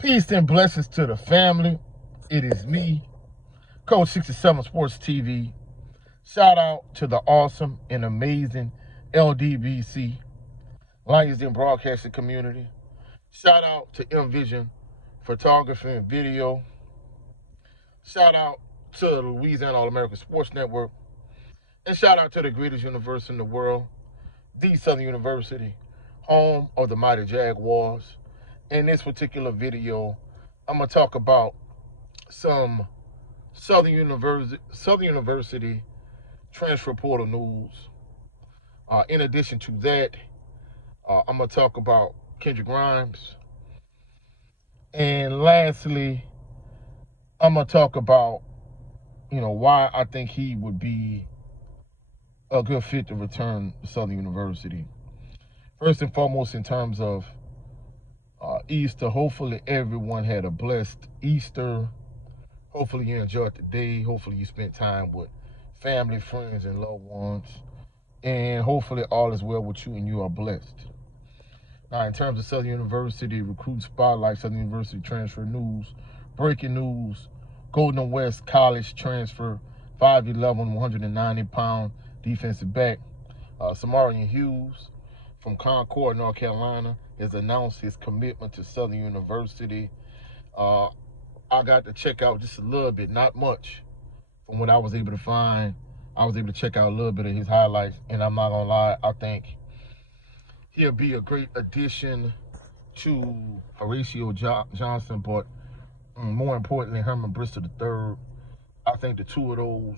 Peace and blessings to the family. It is me, Coach 67 Sports TV. Shout out to the awesome and amazing LDBC, Lions Den Broadcasting Community. Shout out to Envision Photography and Video. Shout out to the Louisiana All-American Sports Network. And shout out to the greatest university in the world, the Southern University, home of the mighty Jaguars. In this particular video, I'm going to talk about some Southern University transfer portal news. In addition to that, I'm going to talk about Kendrick Grimes. And lastly, I'm going to talk about, why I think he would be a good fit to return to Southern University. First and foremost, in terms of Easter, hopefully everyone had a blessed Easter. Hopefully you enjoyed the day. Hopefully you spent time with family, friends, and loved ones. And hopefully all is well with you and you are blessed. Now, in terms of Southern University recruit spotlight, Southern University transfer news, breaking news, Golden West College transfer, 5'11", 190-pound defensive back, Simarion Hughes from Concord, North Carolina, has announced his commitment to Southern University. I got to check out just a little bit, not much, from what I was able to find. I was able to check out a little bit of his highlights, and I'm not going to lie, I think he'll be a great addition to Horatio Johnson, but more importantly, Herman Bristol III. I think the two of those,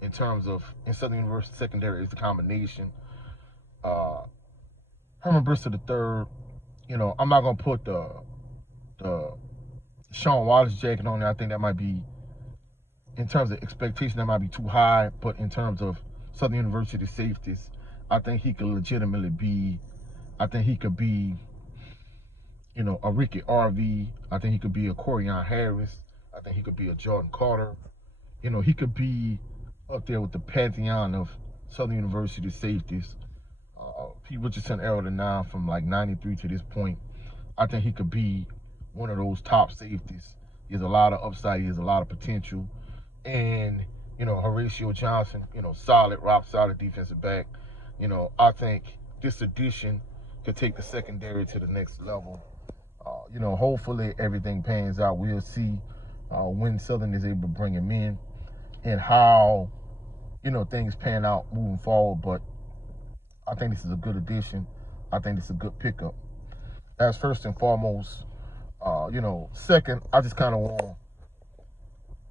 in terms of in Southern University secondary, is the combination. Herman Bristol III, I'm not going to put the Sean Wallace jacket on there. I think that might be, in terms of expectation, that might be too high. But in terms of Southern University safeties, I think he could legitimately be, a Ricky RV. I think he could be a Corian Harris. I think he could be a Jordan Carter. He could be up there with the pantheon of Southern University safeties. Pete Richardson era to now, from like 93 to this point. I think he could be one of those top safeties. He has a lot of upside. He has a lot of potential. And, Horatio Johnson, solid, rock solid defensive back. I think this addition could take the secondary to the next level. Hopefully everything pans out. We'll see when Southern is able to bring him in and how, things pan out moving forward. But I think this is a good addition. I think this is a good pickup. That's first and foremost. Second, I just kind of want to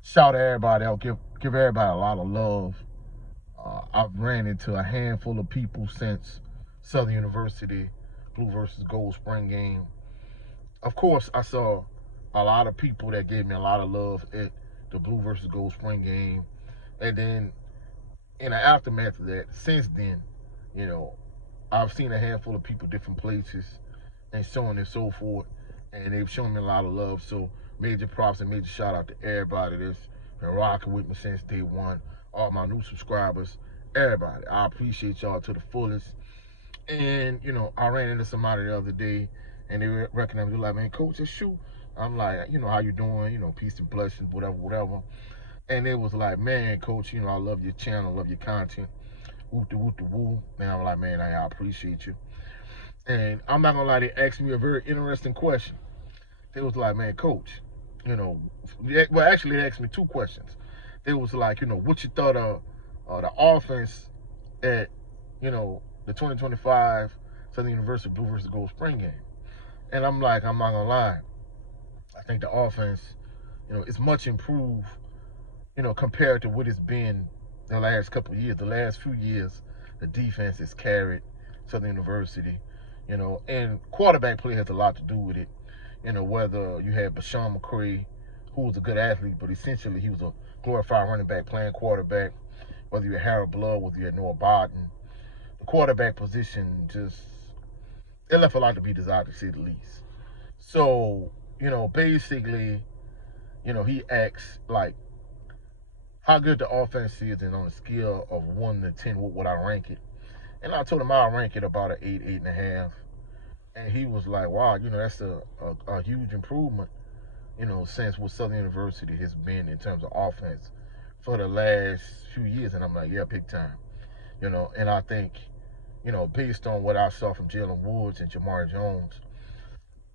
shout everybody out, give everybody a lot of love. I've ran into a handful of people since Southern University Blue versus Gold spring game. Of course, I saw a lot of people that gave me a lot of love at the Blue versus Gold spring game. And then in the aftermath of that, since then, I've seen a handful of people different places and so on and so forth. And they've shown me a lot of love. So major props and major shout out to everybody that's been rocking with me since day one. All my new subscribers, everybody. I appreciate y'all to the fullest. And, I ran into somebody the other day and they recognized me. They're like, man, Coach, it's you. I'm like, how you doing? Peace and blessings, whatever. And they was like, man, Coach, I love your channel, love your content. Woo. Man, I'm like, man, I appreciate you. And I'm not gonna lie, they asked me a very interesting question. They was like, man, Coach, actually they asked me two questions. They was like, what you thought of the offense at, the 2025 Southern University Blue versus Gold spring game. And I'm like, I'm not gonna lie, I think the offense, is much improved, compared to what it's been the last couple of years. The last few years, the defense has carried Southern University. And quarterback play has a lot to do with it. Whether you had Bashawn McCray, who was a good athlete, but essentially he was a glorified running back playing quarterback. Whether you had Harold Blood, whether you had Noah Barton, the quarterback position it left a lot to be desired, to say the least. So, basically, he asks, like, how good the offense is, and on a scale of 1 to 10, what would I rank it? And I told him I'll rank it about an 8.5. And he was like, wow, that's a huge improvement. since what Southern University has been in terms of offense for the last few years. And I'm like, yeah, big time. And I think, based on what I saw from Jalen Woods and Jamar Jones,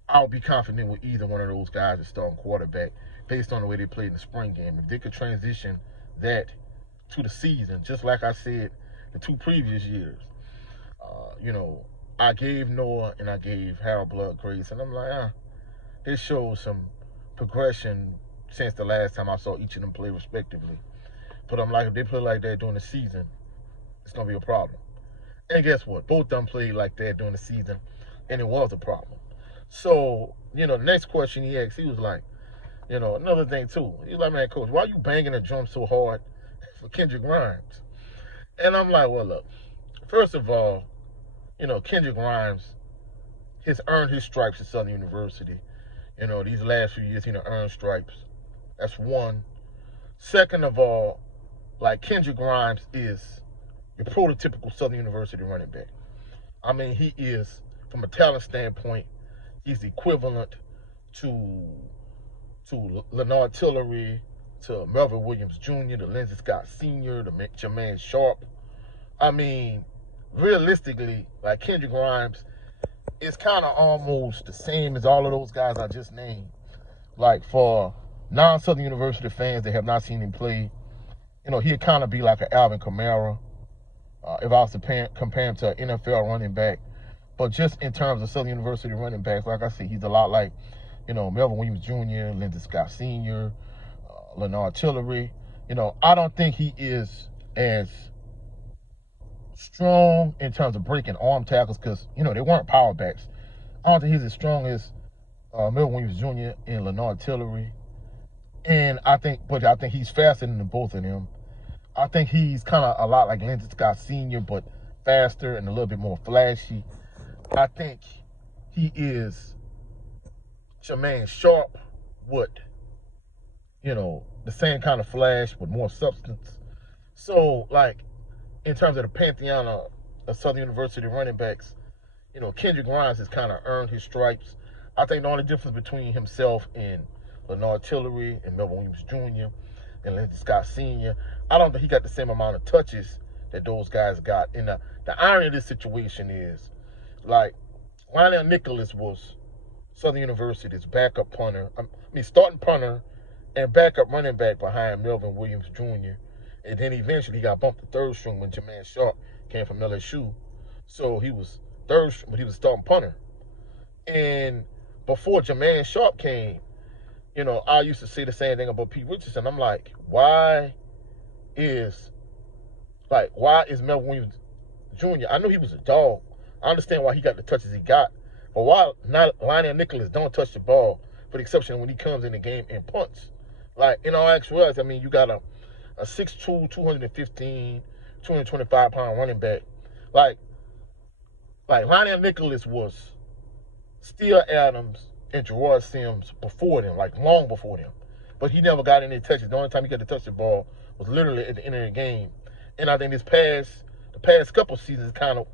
I'll be confident with either one of those guys as starting quarterback based on the way they played in the spring game. If they could transition that to the season, just like I said the 2 previous years, I gave Noah and I gave Harold Blood grace, and I'm like, this shows some progression since the last time I saw each of them play respectively. But I'm like, if they play like that during the season, it's going to be a problem. And guess what? Both of them played like that during the season, and it was a problem. So, the next question he asked, he was like, another thing too. He's like, man, coach, why are you banging the drum so hard for Kendrick Grimes? And I'm like, well, look, first of all, Kendrick Grimes has earned his stripes at Southern University. These last few years, he done earned stripes. That's one. Second of all, like, Kendrick Grimes is your prototypical Southern University running back. I mean, he is, from a talent standpoint, he's equivalent to Leonard Tillery, to Melvin Williams Jr., to Lindsey Scott Sr., to Jermaine Sharp. I mean, realistically, like, Kendrick Grimes is kind of almost the same as all of those guys I just named. Like, for non-Southern University fans that have not seen him play, he'd kind of be like an Alvin Kamara if I was to compare him to an NFL running back. But just in terms of Southern University running backs, like I said, he's a lot like, Melvin Williams Jr., Lindsey Scott Sr., Leonard Tillery. I don't think he is as strong in terms of breaking arm tackles because, they weren't power backs. I don't think he's as strong as Melvin Williams Jr. and Leonard Tillery. And I think he's faster than both of them. I think he's kind of a lot like Lindsey Scott Sr., but faster and a little bit more flashy. I think he is Jermaine Sharp with, the same kind of flash but more substance. So, like, in terms of the pantheon of Southern University running backs, Kendrick Grimes has kind of earned his stripes. I think the only difference between himself and Leonard Tillery and Melvin Williams Jr. and Lindsey Scott Sr., I don't think he got the same amount of touches that those guys got. And the irony of this situation is, like, Lionel Nicholas was Southern University's backup punter. Starting punter and backup running back behind Melvin Williams Jr. And then eventually he got bumped to third string when Jermaine Sharp came from LSU. So he was third string, but he was starting punter. And before Jermaine Sharp came, I used to say the same thing about Pete Richardson. I'm like, why is Melvin Williams Jr.? I know he was a dog. I understand why he got the touches he got. But why not Lionel Nicholas don't touch the ball, for the exception when he comes in the game and punts? Like, in all actuality, you got a 6'2", 215, 225-pound running back. Like Lionel Nicholas was Steele Adams and Gerard Sims before them, like long before them. But he never got any touches. The only time he got to touch the ball was literally at the end of the game. And I think the past couple seasons, it kind of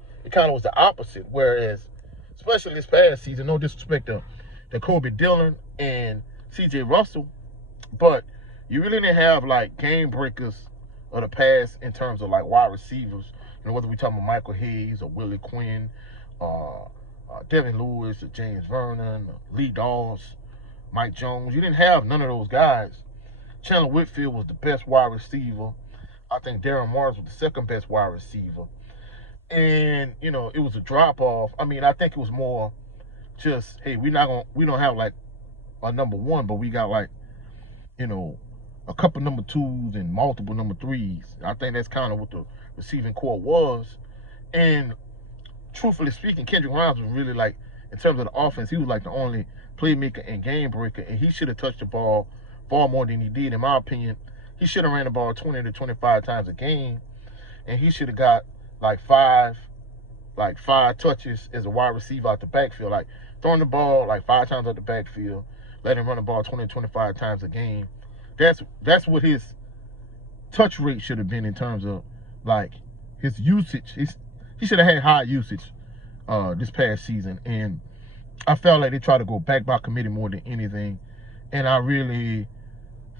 was the opposite. Whereas, especially this past season, no disrespect to Kobe Dillon and C.J. Russell, but you really didn't have, like, game breakers of the past in terms of, like, wide receivers. Whether we talking about Michael Hayes or Willie Quinn, Devin Lewis or James Vernon, or Lee Dawes, Mike Jones. You didn't have none of those guys. Chandler Whitfield was the best wide receiver. I think Darren Mars was the second best wide receiver. And, it was a drop-off. I think it was more just, hey, we don't have, like, a number one, but we got, like, a couple number twos and multiple number threes. I think that's kind of what the receiving core was. And truthfully speaking, Kendrick Grimes was really, like, in terms of the offense, he was like the only playmaker and game breaker, and he should have touched the ball far more than he did. In my opinion, he should have ran the ball 20 to 25 times a game, and he should have got like five touches as a wide receiver out the backfield, like throwing the ball like 5 times out the backfield, letting him run the ball 20 to 25 times a game. That's what his touch rate should have been in terms of, like, his usage. He should have had high usage this past season, and I felt like they tried to go back by committee more than anything. And I really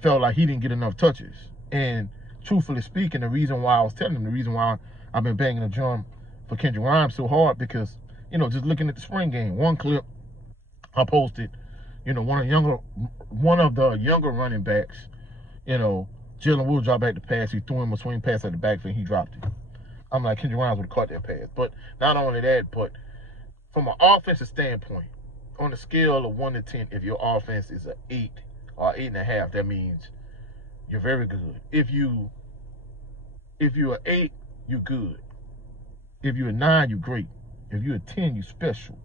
felt like he didn't get enough touches. And truthfully speaking, the reason why I was telling him, the reason why I've been banging the drum for Kendrick Grimes so hard, because, you know, just looking at the spring game, one clip I posted, you know, one of the younger running backs, you know, Jalen Wood dropped back the pass. He threw him a swing pass at the backfield and he dropped it. I'm like, Kendrick Grimes would have caught that pass. But not only that, but from an offensive standpoint, on a scale of 1 to 10, if your offense is an 8 or 8.5, that means you're very good. If you're an 8, you're good. If you're a 9, you're great. If you're a 10, you're special.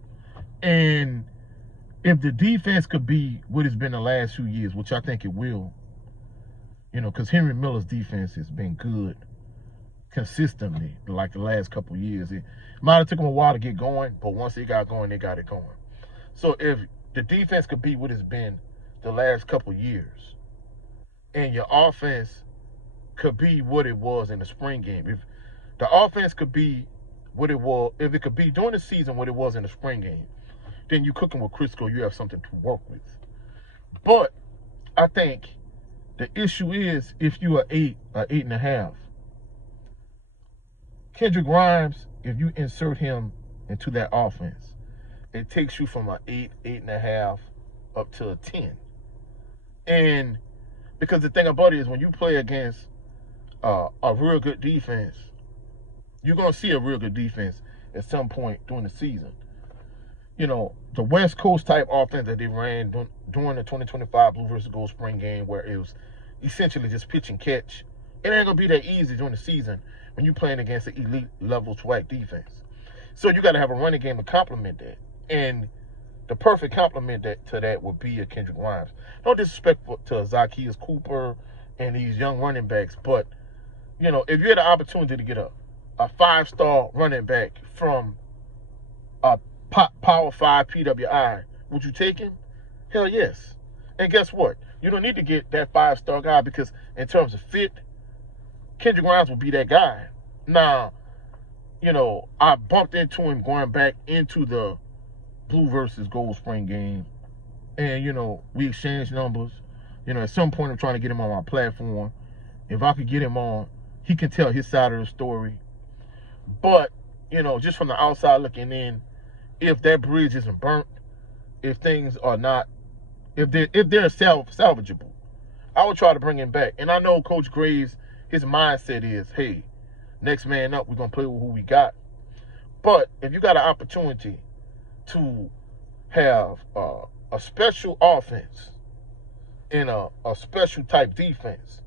And if the defense could be what it's been the last few years, which I think it will, you know, because Henry Miller's defense has been good consistently like the last couple of years. It might have took them a while to get going, but once they got going, they got it going. So if the defense could be what it's been the last couple of years, and your offense could be what it was in the spring game, if the offense could be what it was, if it could be during the season what it was in the spring game, then you cooking with Crisco, you have something to work with. But I think the issue is if you are 8 or 8.5, Kendrick Grimes, if you insert him into that offense, it takes you from an 8, 8.5 up to a 10. And because the thing about it is when you play against a real good defense, you're going to see a real good defense at some point during the season. You know, the West Coast type offense that they ran during the 2025 Blue versus Gold spring game, where it was essentially just pitch and catch, it ain't going to be that easy during the season when you're playing against an elite level SWAC defense. So you got to have a running game to complement that. And the perfect complement to that would be a Kendrick Grimes. No disrespect to Zacchaeus Cooper and these young running backs, but, you know, if you had the opportunity to get a 5-star running back from a Power 5 PWI, would you take him? Hell yes. And guess what? You don't need to get that 5-star guy because in terms of fit, Kendrick Grimes will be that guy. Now, you know, I bumped into him going back into the Blue versus Gold spring game. And, you know, we exchanged numbers. You know, at some point I'm trying to get him on my platform. If I could get him on, he can tell his side of the story. But, you know, just from the outside looking in, if that bridge isn't burnt, if things are not, if they're salvageable, I would try to bring him back. And I know Coach Graves, his mindset is, hey, next man up, we're going to play with who we got. But if you got an opportunity to have a special offense and a special type defense,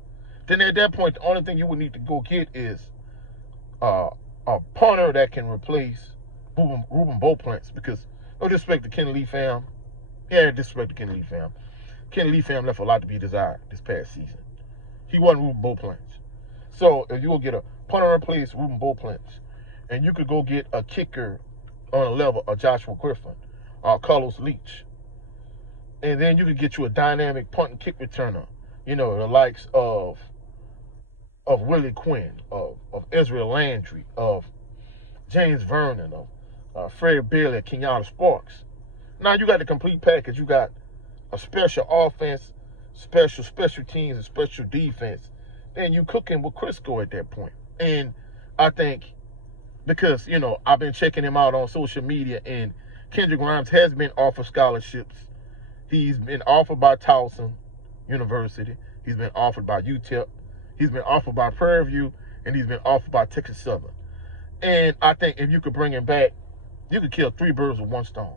then at that point, the only thing you would need to go get is a punter that can replace Ruben Beauplance, because no disrespect to Kenny Lee fam. Yeah, disrespect to Kenny Lee fam. Kenny Lee fam left a lot to be desired this past season. He wasn't Ruben Beauplance. So if you will get a punter replace Ruben Beauplance, and you could go get a kicker on a level of Joshua Griffin or Carlos Leach, and then you could get you a dynamic punt and kick returner, you know, the likes of Willie Quinn, of Ezra Landry, of James Vernon, of Fred Bailey, Kenyatta Sparks. Now you got the complete package. You got a special offense, special teams, and special defense. Then you cooking with Crisco at that point. And I think because, you know, I've been checking him out on social media, and Kendrick Grimes has been offered scholarships. He's been offered by Towson University. He's been offered by UTEP. He's been offered by Prairie View, and he's been offered by Texas Southern. And I think if you could bring him back, you could kill 3 birds with 1 stone.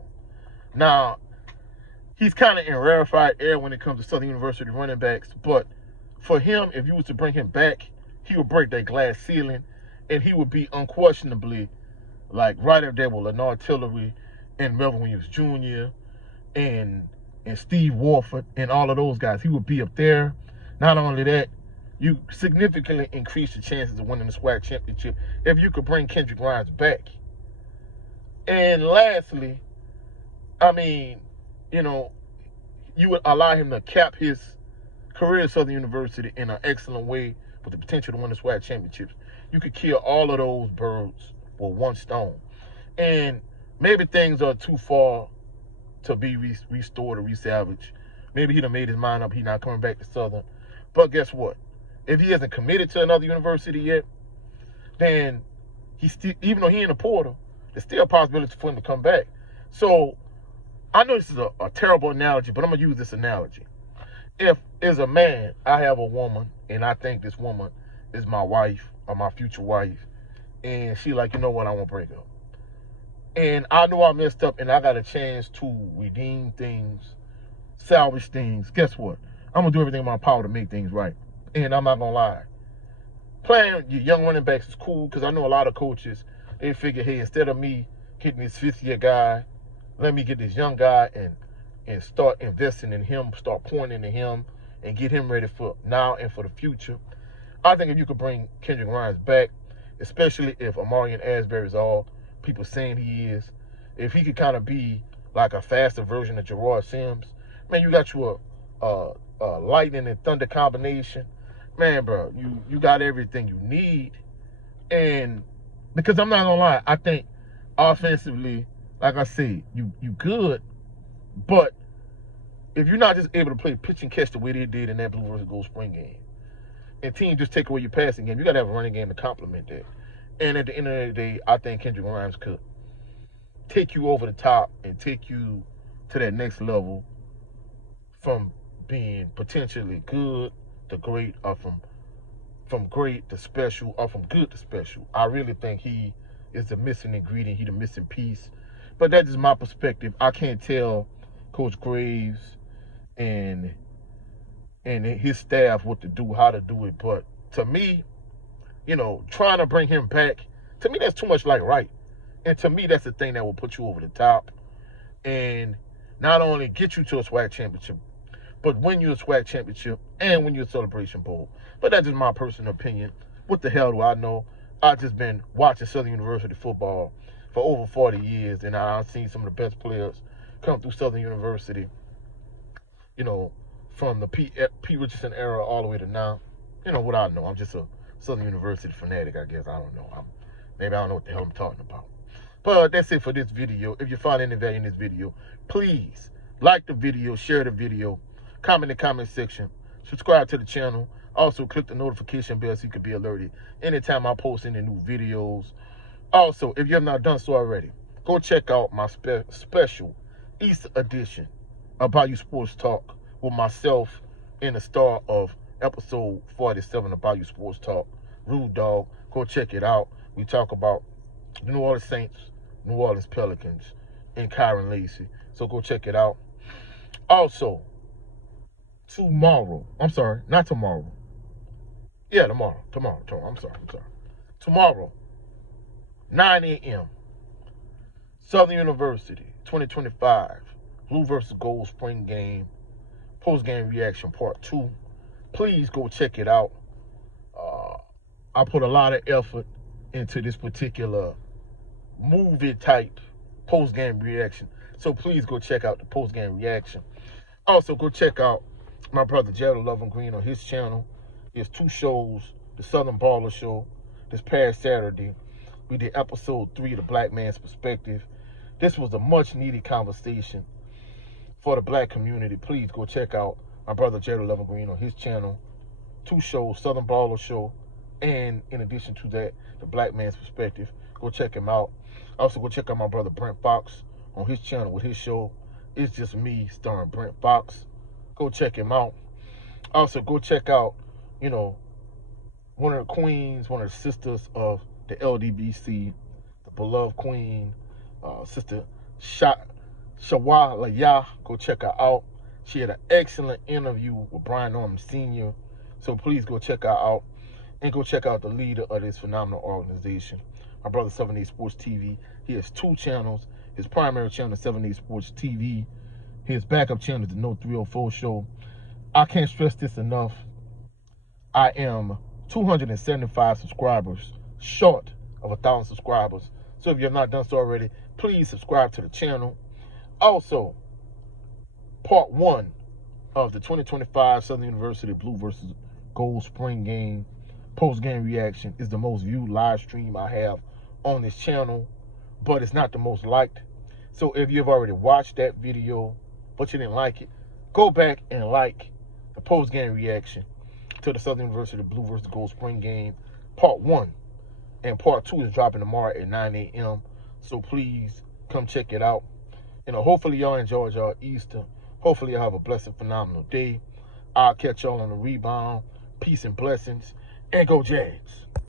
Now, he's kind of in rarefied air when it comes to Southern University running backs, but for him, if you was to bring him back, he would break that glass ceiling, and he would be unquestionably like right up there with Lenard Tillery and Melvin Williams Jr. and Steve Warford and all of those guys. He would be up there. Not only that, you significantly increase the chances of winning the SWAC championship if you could bring Kendrick Grimes back. And lastly, I mean, you know, you would allow him to cap his career at Southern University in an excellent way with the potential to win the SWAC championships. You could kill all of those birds with 1 stone. And maybe things are too far to be restored or resalvaged Maybe he done made his mind up. He not coming back to Southern. But guess what? If he hasn't committed to another university yet, then he still, even though he in the portal, there's still a possibility for him to come back. So I know this is a terrible analogy, but I'm gonna use this analogy. If as a man, I have a woman, and I think this woman is my wife or my future wife, and she like, you know what, I won't break up. And I know I messed up, and I got a chance to redeem things, salvage things. Guess what? I'm gonna do everything in my power to make things right. And I'm not gonna lie. Playing your young running backs is cool because I know a lot of coaches, they figure, hey, instead of me getting this 5th-year guy, let me get this young guy and start investing in him, start pouring into him, and get him ready for now and for the future. I think if you could bring Kendrick Grimes back, especially if Simarion Asbury is all people saying he is, if he could kind of be like a faster version of Gerard Sims, man, you got you a lightning and thunder combination. Man, bro, you got everything you need. And because I'm not gonna lie, I think offensively, like I said, you good, but if you're not just able to play pitch and catch the way they did in that Blue versus Gold Spring game, and teams just take away your passing game, you gotta have a running game to complement that. And at the end of the day, I think Kendrick Grimes could take you over the top and take you to that next level from being potentially good to great, or from great to special, or from good to special. I really think he is the missing ingredient. He the missing piece. But that's just my perspective. I can't tell Coach Graves and his staff what to do, how to do it. But to me, trying to bring him back, to me, that's too much like right. And to me, that's the thing that will put you over the top and not only get you to a SWAC championship, but win you a SWAC championship and win you a Celebration Bowl. But that's just my personal opinion. What the hell do I know? I've just been watching Southern University football for over 40 years, and I've seen some of the best players come through Southern University, from the P. Richardson era all the way to now. You know what I know. I'm just a Southern University fanatic, I guess. I don't know. Maybe I don't know what the hell I'm talking about. But that's it for this video. If you find any value in this video, please like the video, share the video, comment in the comment section, subscribe to the channel. Also, click the notification bell so you can be alerted anytime I post any new videos. Also, if you have not done so already, go check out my special Easter edition of Bayou Sports Talk with myself and the star of episode 47 of Bayou Sports Talk, Rude Dog. Go check it out. We talk about the New Orleans Saints, New Orleans Pelicans, and Kyron Lacey. So go check it out. Also, tomorrow, I'm sorry, not tomorrow. Yeah, tomorrow. I'm sorry. Tomorrow, 9 a.m., Southern University, 2025, Blue versus Gold Spring Game, post-game reaction part 2. Please go check it out. I put a lot of effort into this particular movie-type post-game reaction. So please go check out the post-game reaction. Also, go check out my brother Jared Lovin Green on his channel. He has 2 shows, the Southern Baller Show. This past Saturday, we did episode 3, The Black Man's Perspective. This was a much-needed conversation for the black community. Please go check out my brother Jared Lovin Green on his channel. 2 shows, Southern Baller Show, and in addition to that, The Black Man's Perspective. Go check him out. Also, go check out my brother Brent Fox on his channel with his show, It's Just Me, starring Brent Fox. Go check him out. Also, go check out, one of the queens, one of the sisters of the LDBC, the beloved queen, Sister Shawalaya. Go check her out. She had an excellent interview with Brian Norman Sr., so please go check her out. And go check out the leader of this phenomenal organization, my brother 7 8 Sports TV. He has 2 channels. His primary channel is 7 8 Sports TV. His backup channel is the No 304 Show. I can't stress this enough. I am 275 subscribers short of 1,000 subscribers. So if you have not done so already, please subscribe to the channel. Also, part 1 of the 2025 Southern University Blue versus Gold Spring Game post-game reaction is the most viewed live stream I have on this channel, but it's not the most liked. So if you've already watched that video, but you didn't like it, go back and like the post-game reaction to the Southern University Blue versus Gold Spring game, part 1. And part 2 is dropping tomorrow at 9 a.m. So please come check it out. Hopefully y'all enjoyed y'all Easter. Hopefully y'all have a blessed, phenomenal day. I'll catch y'all on the rebound. Peace and blessings. And go Jags.